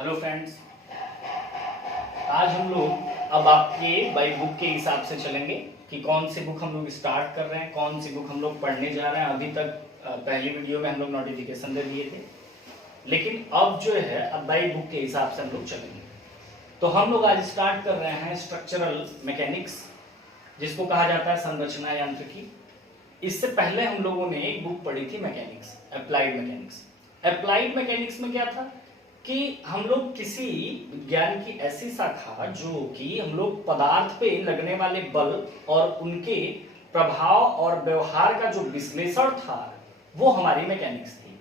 Hello friends, आज हम लोग अब आपके बाई बुक के हिसाब से चलेंगे कि कौन सी बुक हम लोग स्टार्ट कर रहे हैं, कौन सी बुक हम लोग पढ़ने जा रहे हैं। अभी तक पहली वीडियो में हम लोग नोटिफिकेशन दे दिए थे, लेकिन अब जो है अब बाई बुक के हिसाब से हम लोग चलेंगे। तो हम लोग आज स्टार्ट कर रहे हैं स्ट्रक्चरल मैकेनिक्स, जिसको कहा जाता है संरचना यांत्रिकी। इससे पहले हम लोगों ने एक बुक पढ़ी थी mechanics, applied mechanics. Applied mechanics में क्या था कि हम लोग किसी विज्ञान की ऐसी शाखा जो कि हम लोग पदार्थ पे लगने वाले बल और उनके प्रभाव और व्यवहार का जो विश्लेषण था वो हमारी मैकेनिक्स थी।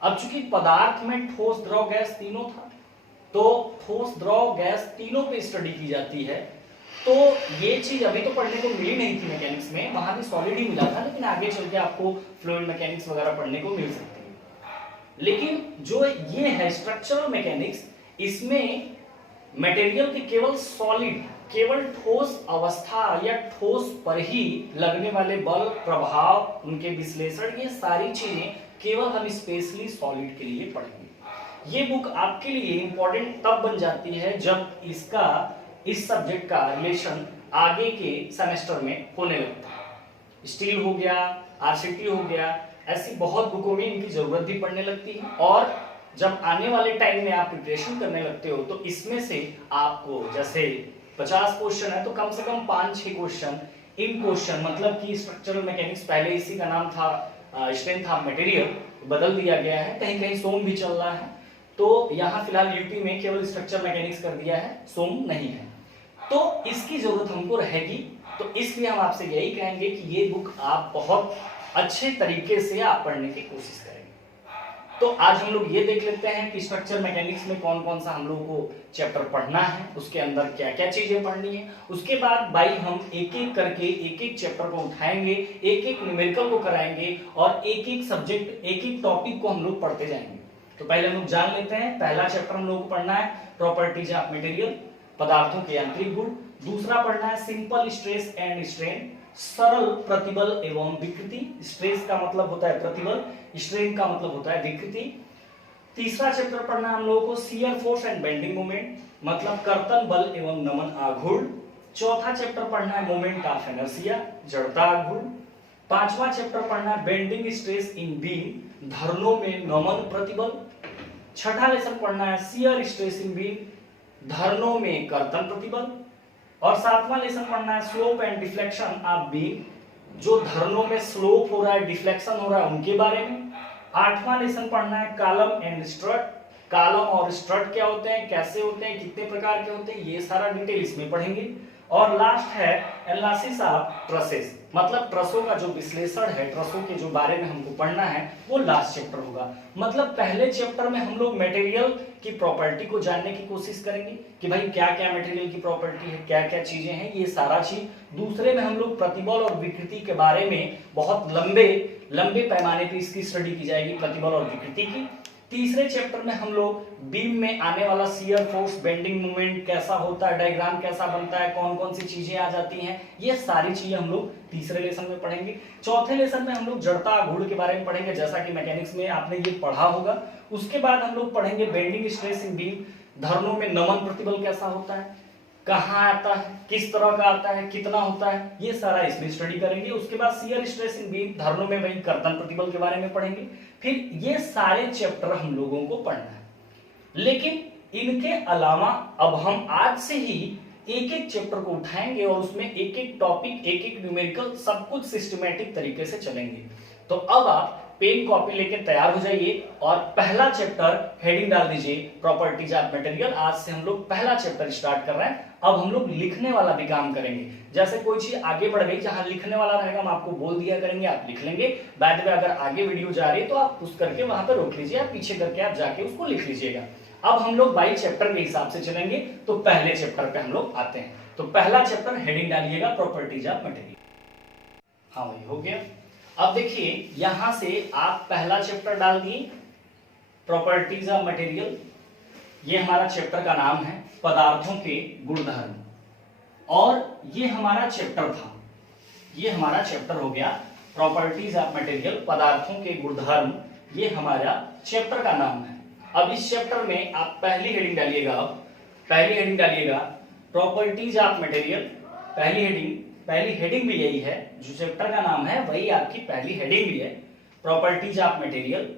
अब चूंकि पदार्थ में ठोस, द्रव, गैस तीनों था, तो ठोस, द्रव, गैस तीनों पे स्टडी की जाती है। तो ये चीज अभी तो पढ़ने को मिली नहीं थी मैकेनिक्स में, वहां भी सॉलिड ही मिला था, लेकिन आगे चल के आपको फ्लूइड मैकेनिक्स वगैरह पढ़ने को मिल सकती है। लेकिन जो ये है स्ट्रक्चरल मैकेनिक्स, इसमें मटेरियल के केवल सॉलिड, केवल ठोस अवस्था या ठोस पर ही लगने वाले बल, प्रभाव, उनके विश्लेषण, ये सारी चीजें केवल हम स्पेशली सॉलिड के लिए पढ़ेंगे। ये बुक आपके लिए इंपॉर्टेंट तब बन जाती है जब इस सब्जेक्ट का रिलेशन आगे के सेमेस्टर में होने लगता है। स्टील हो गया, आरसीटी हो गया, ऐसी बहुत बुकों में इनकी जरूरत भी पड़ने लगती है। और जब आने वाले टाइम में आप प्रिपरेशन करने लगते हो तो इसमें से आपको जैसे 50 क्वेश्चन है तो कम से कम 5-6 क्वेश्चन इन क्वेश्चन, मतलब कि स्ट्रक्चरल मैकेनिक्स पहले इसी का नाम था स्ट्रेंथ ऑफ मटेरियल, बदल दिया गया है, कहीं कहीं सोम भी चल रहा है। तो यहाँ फिलहाल यूपी में केवल स्ट्रक्चर मैकेनिक्स कर दिया है, सोम नहीं है। तो इसकी जरूरत हमको रहेगी, तो इसलिए हम आपसे यही कहेंगे कि ये बुक आप बहुत अच्छे तरीके से आप पढ़ने की कोशिश करेंगे। तो आज हम लोग ये देख लेते हैं कि स्ट्रक्चर मैकेनिक्स में कौन कौन सा हम लोगों को चैप्टर पढ़ना है, उसके अंदर क्या क्या चीजें पढ़नी है। उसके बाद भाई हम एक एक करके एक एक चैप्टर को उठाएंगे, एक एक न्यूमेरिकल को कराएंगे और एक एक सब्जेक्ट, एक एक टॉपिक को हम लोग पढ़ते जाएंगे। तो पहले हम लोग जान लेते हैं, पहला चैप्टर हम लोग को पढ़ना है प्रॉपर्टीज ऑफ मटेरियल, पदार्थों के यांत्रिक गुण। दूसरा पढ़ना है सिंपल स्ट्रेस एंड स्ट्रेन, सरल प्रतिबल एवं विकृति। स्ट्रेस का मतलब होता है प्रतिबल, स्ट्रेन का मतलब होता है विकृति। तीसरा चैप्टर पढ़ना है हम लोगों को shear force and bending moment, मतलब कर्तन बल एवं नमन आघूर्ण। चौथा चैप्टर पढ़ना है मोमेंट ऑफ इनर्शिया, जड़ता आघूर्ण। पांचवा चैप्टर पढ़ना है बेंडिंग स्ट्रेस इन बीम, धरनों में नमन प्रतिबल। छठा लेसन पढ़ना है शियर स्ट्रेस इन बीम, धरनों में कर्तन प्रतिबल। और सातवां लेसन पढ़ना है slope and deflection of beam, जो धरनों में स्लोप हो रहा है, डिफ्लेक्शन हो रहा है, उनके बारे में। आठवां लेसन पढ़ना है कॉलम एंड स्ट्रट, कॉलम और स्ट्रट क्या होते हैं, कैसे होते हैं, कितने प्रकार के होते हैं, ये सारा डिटेल इसमें पढ़ेंगे। और लास्ट है एनालिसिस ऑफ ट्रसेस, मतलब ट्रसों का जो विश्लेषण है, ट्रसों के जो बारे में हमको पढ़ना है वो लास्ट चैप्टर होगा। मतलब पहले चैप्टर में हम लोग मटेरियल की प्रॉपर्टी को जानने की कोशिश करेंगे कि भाई क्या क्या मटेरियल की प्रॉपर्टी है, क्या क्या चीजें हैं, ये सारा चीज। दूसरे में हम लोग प्रतिबल और विकृति के बारे में बहुत लंबे पैमाने पर इसकी स्टडी की जाएगी, प्रतिबल और विकृति की। तीसरे चैप्टर में हम लोग बीम में आने वाला शियर फोर्स, बेंडिंग मोमेंट कैसा होता है, डायग्राम कैसा बनता है, कौन कौन सी चीजें आ जाती हैं, ये सारी चीजें हम लोग तीसरे लेसन में पढ़ेंगे। चौथे लेसन में हम लोग जड़ता आघूर्ण के बारे में पढ़ेंगे, जैसा कि मैकेनिक्स में आपने ये पढ़ा होगा। उसके बाद हम लोग पढ़ेंगे बेंडिंग स्ट्रेस इन बीम, धरनों में नमन प्रतिबल कैसा होता है, कहाँ आता है, किस तरह का आता है, कितना होता है, ये सारा इसमें स्टडी करेंगे। उसके बाद शियर स्ट्रेस इन बीम, धरनों में वही कर्तन प्रतिबल के बारे में पढ़ेंगे। फिर ये सारे चैप्टर हम लोगों को पढ़ना है, लेकिन इनके अलावा अब हम आज से ही एक एक चैप्टर को उठाएंगे और उसमें एक एक टॉपिक, एक एक न्यूमेरिकल, सब कुछ सिस्टमैटिक तरीके से चलेंगे। तो अब आप पेन कॉपी लेके तैयार हो जाइए और पहला चैप्टर हेडिंग डाल दीजिए प्रॉपर्टीज ऑफ मटेरियल। आज से हम लोग पहला चैप्टर स्टार्ट कर रहे हैं। अब हम लोग लिखने वाला भी काम करेंगे, जैसे कोई चीज आगे बढ़ गई, जहां लिखने वाला रहेगा हम आपको बोल दिया करेंगे, आप लिख लेंगे। बाद में अगर आगे वीडियो जा रही है तो आप उस करके वहां पर रोक लीजिए, आप पीछे करके आप जाके उसको लिख लीजिएगा। अब हम लोग बाई चैप्टर के हिसाब से चलेंगे, तो पहले चैप्टर पे हम लोग आते हैं। तो पहला चैप्टर हेडिंग डालिएगा प्रॉपर्टीज ऑफ मटेरियल। हाँ वही हो गया। अब देखिए यहां से आप पहला चैप्टर डाल दिए प्रॉपर्टीज ऑफ मटेरियल, ये हमारा चैप्टर का नाम है पदार्थों के गुणधर्म, और ये हमारा चैप्टर था, ये हमारा चैप्टर हो गया प्रॉपर्टीज ऑफ मटेरियल, पदार्थों के गुणधर्म, ये हमारा चैप्टर का नाम है। अब इस चैप्टर में आप पहली हेडिंग डालिएगा, अब पहली हेडिंग डालिएगा प्रॉपर्टीज ऑफ मटेरियल। पहली हेडिंग भी यही है, जो चैप्टर का नाम है वही आपकी पहली हेडिंग भी है, प्रॉपर्टीज ऑफ मटेरियल।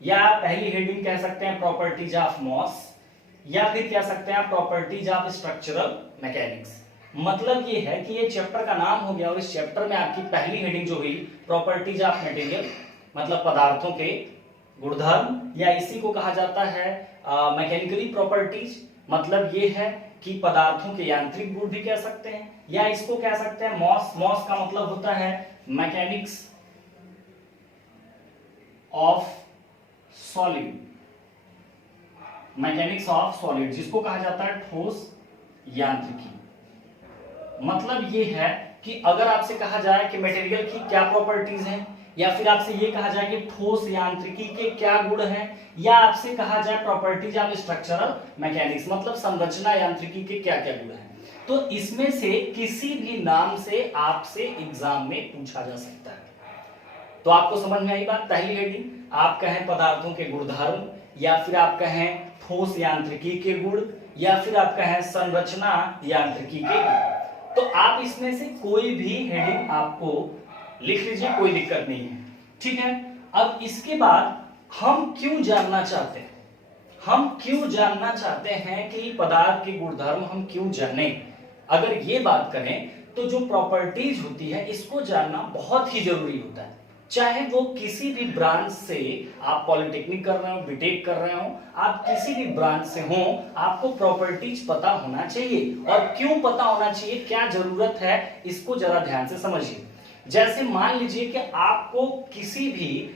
या पहली हेडिंग कह सकते हैं प्रॉपर्टीज ऑफ मॉस, या फिर कह सकते हैं प्रॉपर्टीज ऑफ स्ट्रक्चरल मैकेनिक्स। मतलब ये है कि ये चैप्टर का नाम हो गया और इस चैप्टर में आपकी पहली हेडिंग जो हुई प्रॉपर्टीज ऑफ मटेरियल, मतलब पदार्थों के गुणधर्म, या इसी को कहा जाता है मैकेनिकली प्रॉपर्टीज। मतलब ये है कि पदार्थों के यांत्रिक गुण भी कह सकते हैं, या इसको कह सकते हैं मॉस। मॉस का मतलब होता है mechanics of solid, mechanics of solid, जिसको कहा जाता है ठोस यांत्रिकी। मतलब ये है कि अगर आपसे कहा जाए कि मटेरियल की क्या प्रॉपर्टीज हैं, या फिर आपसे ये कहा जाए कि ठोस यांत्रिकी के क्या गुण हैं, या आपसे कहा जाए प्रॉपर्टीज ऑफ स्ट्रक्चरल मैकेनिक्स, मतलब संरचना यांत्रिकी के क्या क्या गुण हैं, तो इसमें से किसी भी नाम से आपसे एग्जाम में पूछा जा सकता है। तो आपको समझ में आई बात। पहली हेडिंग आप कहें पदार्थों के गुणधर्म, या फिर आप कहें ठोस यांत्रिकी के गुण, या फिर आप कहें संरचना यांत्रिकी के गुण, तो आप इसमें से कोई भी हेडिंग आपको लिख लीजिए, कोई दिक्कत नहीं है, ठीक है। अब इसके बाद हम क्यों जानना चाहते हैं, हम क्यों जानना चाहते हैं कि पदार्थ के गुणधर्म हम क्यों जाने। अगर ये बात करें तो जो प्रॉपर्टीज होती है इसको जानना बहुत ही जरूरी होता है। चाहे वो किसी भी ब्रांच से, आप पॉलिटेक्निक कर रहे हो, बीटेक कर रहे हो, आप किसी भी ब्रांच से हो, आपको प्रॉपर्टीज पता होना चाहिए। और क्यों पता होना चाहिए, क्या जरूरत है, इसको जरा ध्यान से समझिए। जैसे मान लीजिए कि आपको किसी भी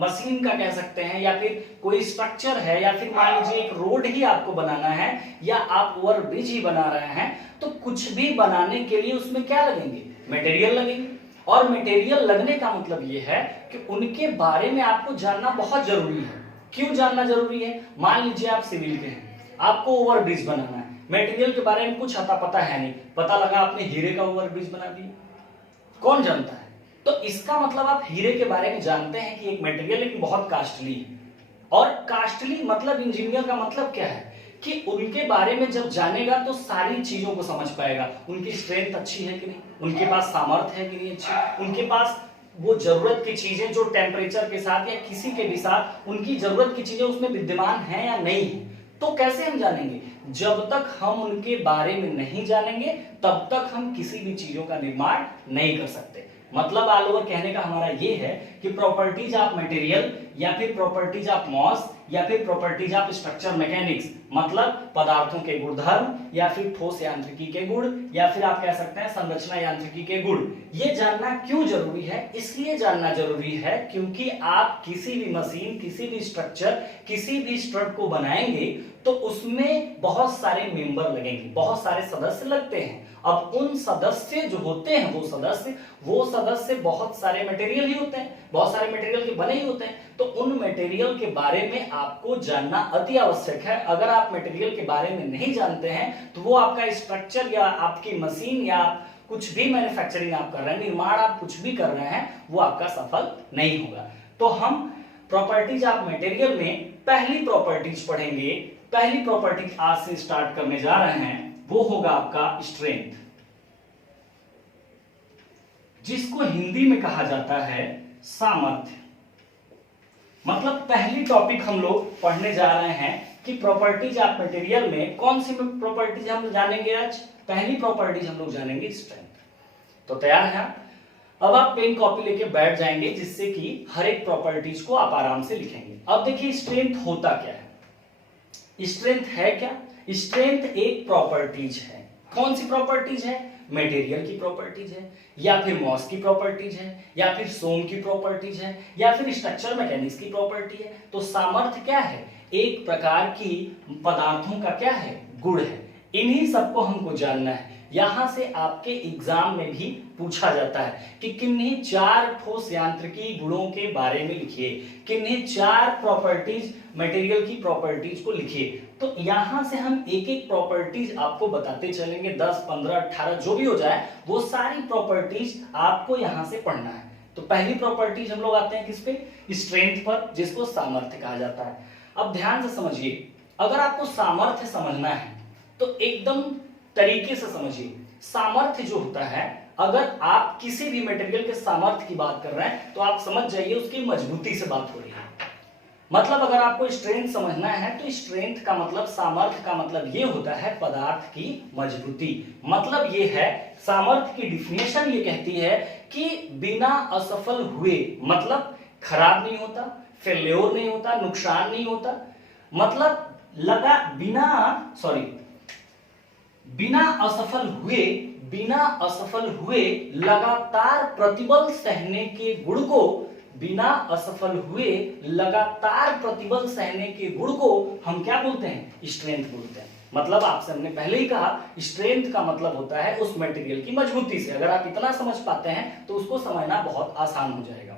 मशीन का कह सकते हैं, या फिर कोई स्ट्रक्चर है, या फिर मान लीजिए एक रोड ही आपको बनाना है, या आप ओवर ब्रिज ही बना रहे हैं, तो कुछ भी बनाने के लिए उसमें क्या लगेंगे, मटेरियल लगेंगे। और मटेरियल लगने का मतलब ये है कि उनके बारे में आपको जानना बहुत जरूरी है। क्यों जानना जरूरी है, मान लीजिए आप सिविल के हैं, आपको ओवर ब्रिज बनाना है, मटेरियल के बारे में कुछ आता पता है नहीं, पता लगा आपने हीरे का ओवर ब्रिज बना दिया, कौन जानता है। तो इसका मतलब आप हीरे के बारे में जानते हैं कि एक मटेरियल लेकिन बहुत कास्टली है। और कास्टली मतलब इंजीनियर का मतलब क्या है कि उनके बारे में जब जानेगा तो सारी चीजों को समझ पाएगा, उनकी स्ट्रेंथ अच्छी है कि नहीं, उनके पास सामर्थ्य है कि नहीं अच्छी, उनके पास वो जरूरत की चीजें जो टेम्परेचर के साथ या किसी के भी साथ उनकी जरूरत की चीजें उसमें विद्यमान है या नहीं है। तो कैसे हम जानेंगे, जब तक हम उनके बारे में नहीं जानेंगे तब तक हम किसी भी चीजों का निर्माण नहीं कर सकते। मतलब ऑल ओवर कहने का हमारा ये है कि प्रॉपर्टीज ऑफ मटेरियल, या फिर प्रॉपर्टीज ऑफ मॉस, या फिर प्रॉपर्टीज ऑफ स्ट्रक्चर मैकेनिक्स, मतलब पदार्थों के गुणधर्म, या फिर ठोस यांत्रिकी के गुण, या फिर आप कह सकते हैं संरचना यांत्रिकी के गुण। ये जानना क्यों जरूरी है, इसलिए जानना जरूरी है क्योंकि आप किसी भी मशीन, किसी भी स्ट्रक्चर, किसी भी स्ट्रट को बनाएंगे तो उसमें बहुत सारे मेंबर लगेंगे, बहुत सारे सदस्य लगते हैं। अब उन सदस्य जो होते हैं वो सदस्य बहुत सारे मटेरियल ही होते हैं, बहुत सारे मटेरियल के बने ही होते हैं। तो उन मटेरियल के बारे में आपको जानना अति आवश्यक है। अगर आप मटेरियल के बारे में नहीं जानते हैं तो वो आपका स्ट्रक्चर या आपकी मशीन या कुछ भी मैन्युफैक्चरिंग आप कर रहे हैं, निर्माण आप कुछ भी कर रहे हैं, वो आपका सफल नहीं होगा। तो हम प्रॉपर्टीज ऑफ मटेरियल में पहली प्रॉपर्टीज पढ़ेंगे। पहली प्रॉपर्टीज आज से स्टार्ट करने जा रहे हैं, वो होगा आपका स्ट्रेंथ, जिसको हिंदी में कहा जाता है सामर्थ्य। मतलब पहली टॉपिक हम लोग पढ़ने जा रहे हैं कि प्रॉपर्टीज ऑफ मटेरियल में कौन सी प्रॉपर्टीज हम जानेंगे आज। पहली प्रॉपर्टीज हम लोग जानेंगे स्ट्रेंथ। तो तैयार है आप? अब आप पेन कॉपी लेके बैठ जाएंगे, जिससे कि हर एक प्रॉपर्टीज को आप आराम से लिखेंगे। अब देखिए स्ट्रेंथ होता क्या है, स्ट्रेंथ है क्या, स्ट्रेंथ एक प्रॉपर्टीज है। कौन सी प्रॉपर्टीज है, मटेरियल की प्रॉपर्टीज है, या फिर मॉस की प्रॉपर्टीज है, या फिर सोम की प्रॉपर्टीज है, या फिर स्ट्रक्चर मैकेनिक्स की प्रॉपर्टी है। तो सामर्थ्य क्या है, एक प्रकार की पदार्थों का क्या है, गुण है। इन्हीं सबको हमको जानना है। यहां से आपके एग्जाम में भी पूछा जाता है कि किन्हीं 4 ठोस यांत्रिकी गुणों के बारे में लिखिए, किन्हीं 4 प्रॉपर्टीज मटेरियल की प्रॉपर्टीज को लिखिए। तो यहां से हम एक एक प्रॉपर्टीज आपको बताते चलेंगे, 10, 15, 18 जो भी हो जाए, वो सारी प्रॉपर्टीज आपको यहां से पढ़ना है। तो पहली प्रॉपर्टीज हम लोग आते हैं किस पे, स्ट्रेंथ पर, जिसको सामर्थ्य कहा जाता है। अब ध्यान से समझिए, अगर आपको सामर्थ्य समझना है तो एकदम तरीके से समझिए। सामर्थ्य जो होता है, अगर आप किसी भी मटेरियल के सामर्थ्य की बात कर रहे हैं तो आप समझ जाइए उसकी मजबूती से बात हो रही है। मतलब अगर आपको स्ट्रेंथ समझना है तो स्ट्रेंथ का मतलब, सामर्थ्य का मतलब ये होता है पदार्थ की मजबूती। मतलब ये है, सामर्थ्य की डिफिनेशन ये कहती है कि बिना असफल हुए, मतलब खराब नहीं होता, फेल्योर नहीं होता, नुकसान नहीं होता, मतलब बिना असफल हुए लगातार प्रतिबल सहने के गुण को, बिना असफल हुए लगातार प्रतिबल सहने के गुण को हम क्या बोलते हैं, स्ट्रेंथ बोलते हैं। मतलब आपसे हमने पहले ही कहा, स्ट्रेंथ का मतलब होता है उस मटेरियल की मजबूती से। अगर आप इतना समझ पाते हैं तो उसको समझना बहुत आसान हो जाएगा।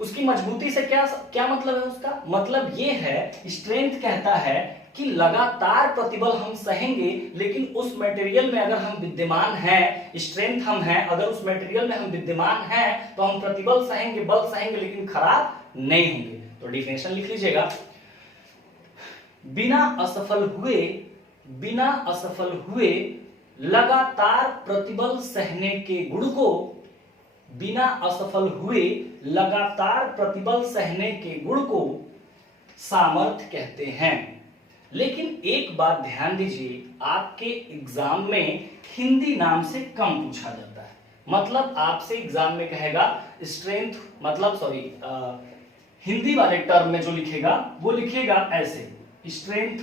उसकी मजबूती से क्या क्या मतलब है उसका, मतलब ये है, स्ट्रेंथ कहता है कि लगातार प्रतिबल हम सहेंगे, लेकिन उस मटेरियल में अगर हम विद्यमान हैं, स्ट्रेंथ हम हैं, अगर उस मटेरियल में हम विद्यमान हैं तो हम प्रतिबल सहेंगे, बल सहेंगे, लेकिन खराब नहीं होंगे। तो डिफिनेशन लिख लीजिएगा, बिना असफल हुए लगातार प्रतिबल सहने के गुण को, बिना असफल हुए लगातार प्रतिबल सहने के गुण को सामर्थ्य कहते हैं। लेकिन एक बात ध्यान दीजिए, आपके एग्जाम में हिंदी नाम से कम पूछा जाता है। मतलब आपसे एग्जाम में कहेगा स्ट्रेंथ, मतलब हिंदी वाले टर्म में जो लिखेगा वो लिखेगा ऐसे, स्ट्रेंथ,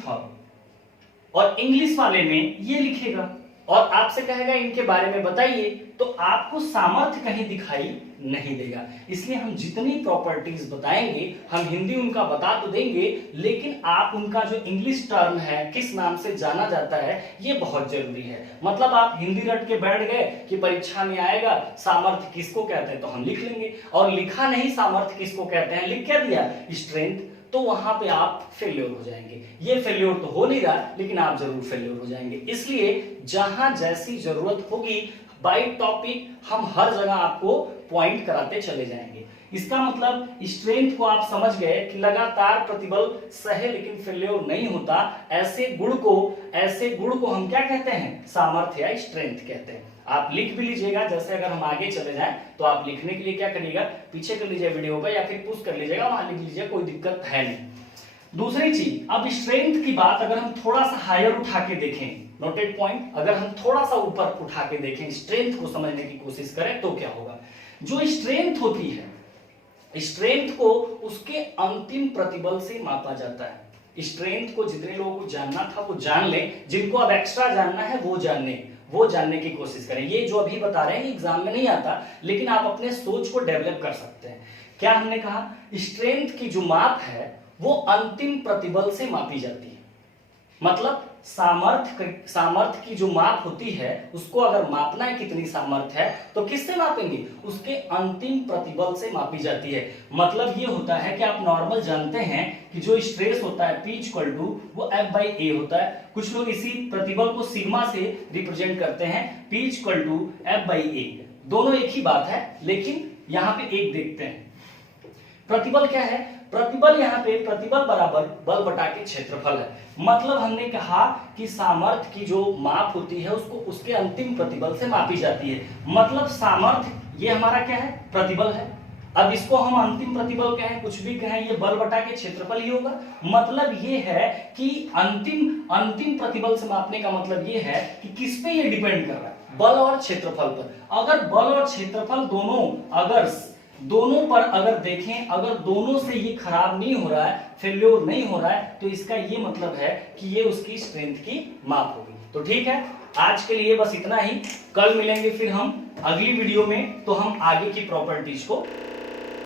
और इंग्लिश वाले में ये लिखेगा और आपसे कहेगा इनके बारे में बताइए, तो आपको सामर्थ्य कहीं दिखाई नहीं देगा। इसलिए हम जितनी प्रॉपर्टीज बताएंगे, हम हिंदी उनका बता तो देंगे, लेकिन आप उनका जो इंग्लिश टर्म है, किस नाम से जाना जाता है, ये बहुत जरूरी है। मतलब आप हिंदी रट के बैठ गए कि परीक्षा में आएगा सामर्थ्य किसको कहते हैं तो हम लिख लेंगे, और लिखा नहीं सामर्थ्य किसको कहते हैं, लिख क्या दिया, स्ट्रेंथ, तो वहां पे आप फेल्योर हो जाएंगे। ये फेल्योर तो हो नहीं रहा, लेकिन आप जरूर फेल्योर हो जाएंगे। इसलिए जहां जैसी जरूरत होगी, बाय टॉपिक हम हर जगह आपको पॉइंट कराते चले जाएंगे। इसका मतलब स्ट्रेंथ को आप समझ गए कि लगातार प्रतिबल सहे लेकिन फेल्योर नहीं होता, ऐसे गुण को हम क्या कहते हैं, सामर्थ्य या स्ट्रेंथ कहते हैं। आप लिख भी लीजिएगा, जैसे अगर हम आगे चले जाएं तो आप लिखने के लिए क्या करिएगा, पीछे कर लीजिए वीडियो का या फिर पुश कर लीजिएगा, वहां लिख लीजिए, कोई दिक्कत है नहीं। दूसरी चीज, अब स्ट्रेंथ की बात अगर हम थोड़ा सा हायर उठा के देखें, नोटेड पॉइंट, अगर हम थोड़ा सा ऊपर उठा के देखें, स्ट्रेंथ को समझने की कोशिश करें तो क्या होगा। जो स्ट्रेंथ होती है, स्ट्रेंथ को उसके अंतिम प्रतिबल से मापा जाता है। स्ट्रेंथ को जितने लोगों को जानना था वो जान लें, जिनको अब एक्स्ट्रा जानना है वो जानने की कोशिश करें। ये जो अभी बता रहे हैं एग्जाम में नहीं आता, लेकिन आप अपने सोच को डेवलप कर सकते हैं। क्या हमने कहा, स्ट्रेंथ की जो माप है वो अंतिम प्रतिबल से मापी जाती है। मतलब सामर्थ्य की जो माप होती है, उसको अगर मापना है कितनी सामर्थ्य है तो किससे मापेंगे, उसके अंतिम प्रतिबल से मापी जाती है। मतलब ये होता है कि आप नॉर्मल जानते हैं कि जो स्ट्रेस होता है P इक्वल टू वो F/A होता है। कुछ लोग इसी प्रतिबल को सिग्मा से रिप्रेजेंट करते हैं, P इक्वल टू F/A। दोनों एक ही बात है, लेकिन यहाँ पे एक देखते हैं। प्रतिबल क्या है, प्रतिबल यहाँ पे प्रतिबल बराबर बल बटा के क्षेत्रफल है। मतलब हमने कहा कि सामर्थ्य की जो माप होती है उसको उसके अंतिम प्रतिबल से मापी जाती है। मतलब सामर्थ्य ये हमारा क्या है, प्रतिबल है। अब इसको हम अंतिम प्रतिबल कहें, कुछ भी कहें, ये बल बटा के क्षेत्रफल ही होगा। मतलब ये है कि अंतिम प्रतिबल से मापने का मतलब ये है कि किस पे ये डिपेंड कर रहा है, बल और क्षेत्रफल पर। अगर बल और क्षेत्रफल दोनों पर अगर देखें, अगर दोनों से ये खराब नहीं हो रहा है, फेल्योर नहीं हो रहा है, तो इसका ये मतलब है कि ये उसकी स्ट्रेंथ की माप होगी। तो ठीक है, आज के लिए बस इतना ही। कल मिलेंगे फिर हम अगली वीडियो में, तो हम आगे की प्रॉपर्टीज को